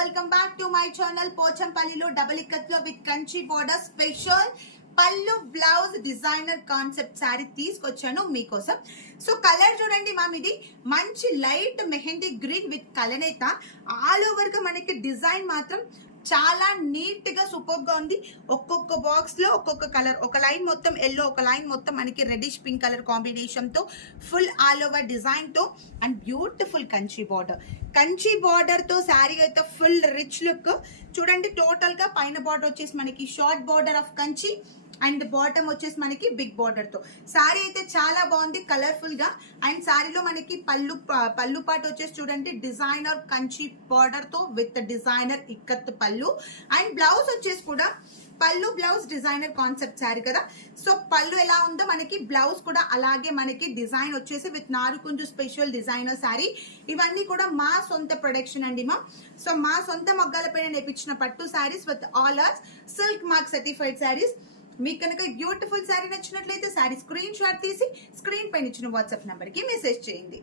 Welcome back to my channel. పోచంపల్లిలో double ఇక్కత్లో with Kanchi border special పళ్ళు బ్లౌజ్ డిజైనర్ కాన్సెప్ట్ శారీ తీసుకొచ్చాను మీకోసం. సో కలర్ చూడండి మ్యామ్, ఇది మంచి లైట్ మెహందీ గ్రీన్ విత్ కలనేత. ఆల్ ఓవర్ గా మనకి డిజైన్ మాత్రం చాలా నీట్ గా సూపర్ గా ఉంది. ఒక్కొక్క బాక్స్ లో ఒక్కొక్క కలర్, ఒక లైన్ మొత్తం ఎల్లో, ఒక లైన్ మొత్తం మనకి రెడిష్ పింక్ కలర్ కాంబినేషన్ తో ఫుల్ ఆల్ ఓవర్ డిజైన్ తో అండ్ బ్యూటిఫుల్ కంచి బార్డర్ తో శారీ అయితే ఫుల్ రిచ్ లుక్ చూడండి. టోటల్ గా పైన బార్డర్ వచ్చేసి మనకి short border of Kanchi and bottom వచ్చేసి మనకి బిగ్ బార్డర్ తో శారీ అయితే చాలా బాగుంది, కలర్ఫుల్ గా. అండ్ శారీలో మనకి పళ్ళు పాటు వచ్చేసి చూడండి డిజైనర్ కంచి బార్డర్ తో విత్ డిజైనర్ ఇక్కత్ పళ్ళు. అండ్ బ్లౌజ్ వచ్చేసి కూడా పళ్ళు బ్లౌజ్ డిజైనర్ కాన్సెప్ట్ శారీ కదా. సో పళ్ళు ఎలా ఉందో మనకి బ్లౌజ్ కూడా అలాగే మనకి డిజైన్ వచ్చేసి విత్ నారుకుంజు స్పెషల్ డిజైనర్ శారీ. ఇవన్నీ కూడా మా సొంత ప్రొడక్షన్ అండి మా. సో మా సొంత మొగ్గాల పైన నేర్పించిన పట్టు saris with all hours silk mark certified saris. మీకు కనుక బ్యూటిఫుల్ శారీ నచ్చినట్లయితే శారీ స్క్రీన్ షాట్ తీసి స్క్రీన్ పైన ఇచ్చిన వాట్సాప్ నెంబర్ కి మెసేజ్ చేయండి.